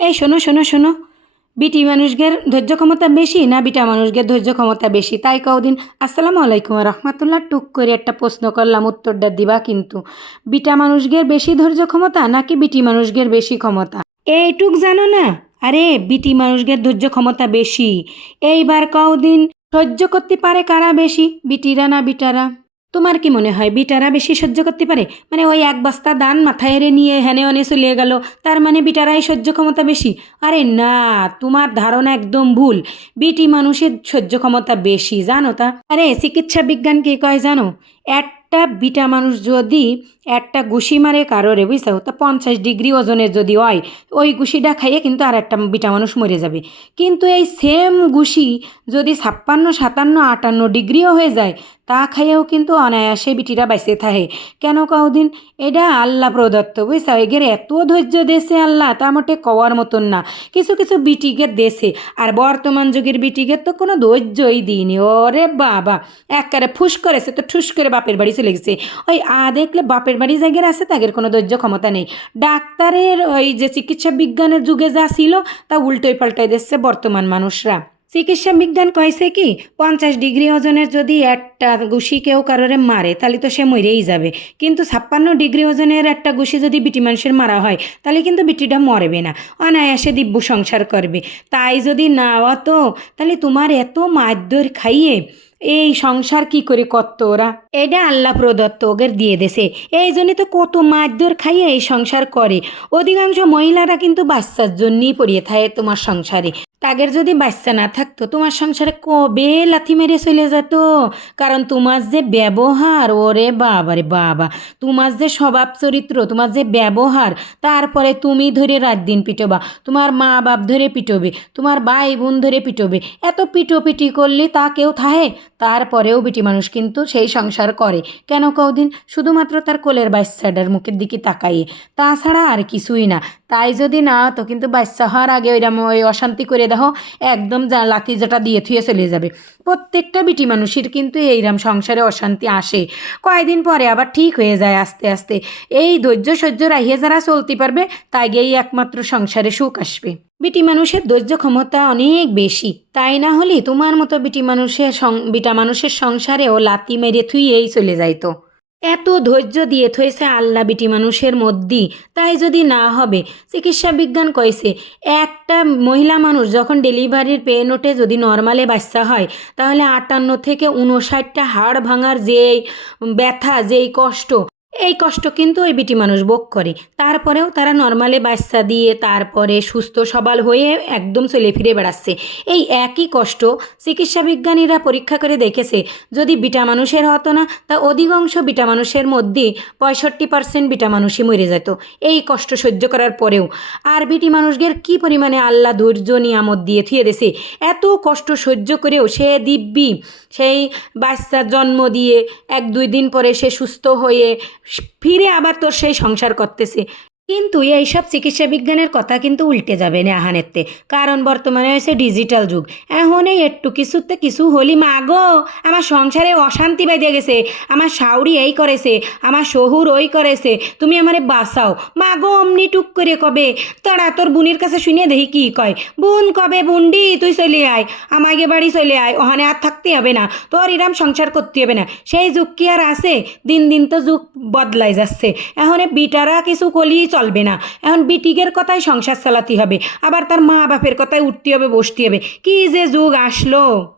এই শোনো শোনো শোনো। বিটি মানুষদের ধৈর্য ক্ষমতা বেশি না বিটা মানুষদের ধৈর্য ক্ষমতা বেশি? তাই কদিন আসসালামু আলাইকুম রহমতুল্লাহ। টুক করে একটা প্রশ্ন করলাম, উত্তরটা দিবা কিন্তু। বিটা মানুষদের বেশি ধৈর্য ক্ষমতা নাকি বিটি মানুষদের বেশি ক্ষমতা? এইটুক জানো না? আরে, বিটি মানুষদের ধৈর্য ক্ষমতা বেশি। এইবার কদিন সহ্য করতে পারে কারা বেশি, বিটিরা না বিটারা? তোমার কি মনে হয় বিটারা বেশি সহ্য করতে পারে? মানে ওই এক বস্তা দান মাথায় এড়ে নিয়ে হেনে অনে চলিয়ে গেল। তার মানে বিটারাই সহ্য ক্ষমতা বেশি। আরে না, তোমার ধারণা একদম ভুল। বিটি মানুষের সহ্য ক্ষমতা বেশি, জানো তা? আরে চিকিৎসা বিজ্ঞান কে কয় জানো? একটা বিটা মানুষ যদি একটা ঘুষি মারে কারোরে, বুঝছ? তা পঞ্চাশ ডিগ্রি ওজনের যদি হয়, ওই ঘুষিটা খাইয়ে কিন্তু আর একটা বিটা মানুষ মরে যাবে। কিন্তু এই সেম ঘুষি যদি ছাপ্পান্ন, সাতান্ন, আটান্ন ডিগ্রিও হয়ে যায়, তা খাইয়েও কিন্তু অনায়াসে বিটিরা বাইসে থাকে। কেন কদিন এটা আল্লাহ প্রদত্ত, বুঝছ? এগের এত ধৈর্য দেশে আল্লাহ, তা মোটে কওয়ার মতন না। কিছু কিছু বিটিগের দেশে আর বর্তমান যুগের বিটিগের তো কোনো ধৈর্যই দিইনি। ওরে বাবা, একবারে ফুস করেছে, তো ঠুস করে বাপের বাড়ি চলে গেছে ওই আ দেখলে বাপের বাড়ি জায়গায় আছে তাদের কোনো ধৈর্য ক্ষমতা নেই। ডাক্তারের ওই যে চিকিৎসা বিজ্ঞানের যুগে যা ছিল, তা উল্টোই পাল্টাই দিচ্ছে বর্তমান মানুষরা। চিকিৎসা বিজ্ঞান কয়েছে কি, পঞ্চাশ ডিগ্রি ওজনের যদি একটা গুষি কেউ কারোরে মারে, তাহলে তো সে মরেই যাবে। কিন্তু ছাপ্পান্ন ডিগ্রি ওজনের একটা গুষি যদি বিটি মানুষের মারা হয়, তাহলে কিন্তু বিটিটা মরবে না, অনায়াসে দিব্য সংসার করবে। তাই যদি না হতো, তাহলে তোমার এত মারধর খাইয়ে এই সংসার কি করে করত ওরা? এটা আল্লাহ প্রদত্ত ওদের দিয়ে দেশে এই জন্যে তো কত মারধর খাইয়ে এই সংসার করে। অধিকাংশ মহিলারা কিন্তু বাচ্চার জন্যই পড়িয়ে থাকে তোমার সংসারে। তাদের যদি বাচ্চা না থাকতো, তোমার সংসারে কবে লাথি মেরে চলে যেত? কারণ তোমার যে ব্যবহার, ওরে বাবা রে বাবা। তোমার যে স্বভাব চরিত্র, তোমার যে ব্যবহার, তারপরে তুমি ধরে রাত দিন পিটোবা। তোমার মা বাপ ধরে পিটোবে, তোমার ভাই বোন ধরে পিটোবে। এত পিটোপিটি করলে তা কেউ থাহে? তারপরেও বিটি মানুষ কিন্তু সেই সংসার করে। কেন কৌদিন? শুধুমাত্র তার কোলের বাচ্চাটার মুখের দিকে তাকাইয়ে। তাছাড়া আর কিছুই না। তাই যদি না, তো কিন্তু বাচ্চা হওয়ার আগে ওইরকম ওই অশান্তি করে দেখো একদম লাথি যেটা দিয়ে থুয়ে চলে যাবে। প্রত্যেকটা বিটি মানুষের কিন্তু এইরকম সংসারে অশান্তি আসে। কয়দিন পরে আবার ঠিক হয়ে যায় আস্তে আস্তে। এই ধৈর্য সহ্য রাহিয়ে যারা চলতে পারবে তাই গিয়েই একমাত্র সংসারে সুখ আসবে। বিটি মানুষের ধৈর্য ক্ষমতা অনেক বেশি। তাই না হলে তোমার মতো বিটি মানুষের বিটা মানুষের সংসারেও লাতি মেরে থুইয়েই চলে যাইতো। এত ধৈর্য দিয়ে থইছে আল্লাহ বিটি মানুষের মধ্যেই তাই যদি না হবে, চিকিৎসা বিজ্ঞান কইছে, একটা মহিলা মানুষ যখন ডেলিভারির পেন ওঠে যদি নর্মালে বাচ্চা হয়, তাহলে আটান্ন থেকে উনষাটটা হাড় ভাঙার যেই ব্যথা, যেই কষ্ট এই কষ্ট কিন্তু ওই বিটি মানুষ ভোগ করে। তারপরেও তারা নর্মালে বাচ্চা দিয়ে তারপরে সুস্থ সবল হয়ে একদম চলে ফিরে বেড়াচ্ছে। এই একই কষ্ট চিকিৎসা বিজ্ঞানীরা পরীক্ষা করে দেখেছে। যদি বিটা মানুষের হতো না, তা অধিকাংশ বিটা মানুষের মধ্যে পঁয়ষট্টি পার্সেন্ট বিটা মানুষই মরে যেত। এই কষ্ট সহ্য করার পরেও আর বিটি মানুষদের কি পরিমাণে আল্লাহ ধৈর্য, নিয়ামত দিয়ে থুয়ে দেছে এত কষ্ট সহ্য করেও সে দিব্যি, সেই বাচ্চার জন্ম দিয়ে এক দুই দিন পরে সে সুস্থ হয়ে ফিরে আবার তোর সেই সংসার করতেছে। কিন্তু এইসব চিকিৎসা বিজ্ঞানের কথা কিন্তু উল্টে যাবে না আহানেতে কারণ বর্তমানে হয়েছে ডিজিটাল যুগ। এখন এই একটু কিছুতে কিছু হলি মা গো, আমার সংসারে অশান্তি বেঁধে গেছে, আমার শাউরি এই করেছে, আমার শহুর ওই করেছে, তুমি আমারে বাঁচাও। মা গো, অমনি টুক করে কবে? তারা তোর বুনির কাছে শুনে দেখি কি কয়? বোন কবে বুন্ডি? তুই চলে আয়। আমাকে বাড়ি চলে আয়। ওখানে আর থাকতে হবে না। তোর ইরাম সংসার করতে হবে না। সেই যুগ কি আর আছে? দিন দিন তো যুগ বদলাই যাচ্ছে। এখন বিটারা কিছু কলি চলবে না। এখন বিটিকের কথাই সংসার চালাতে হবে, আবার তার মা বাপের কথায় উঠতে হবে, বসতে হবে। কি যে যুগ আসলো।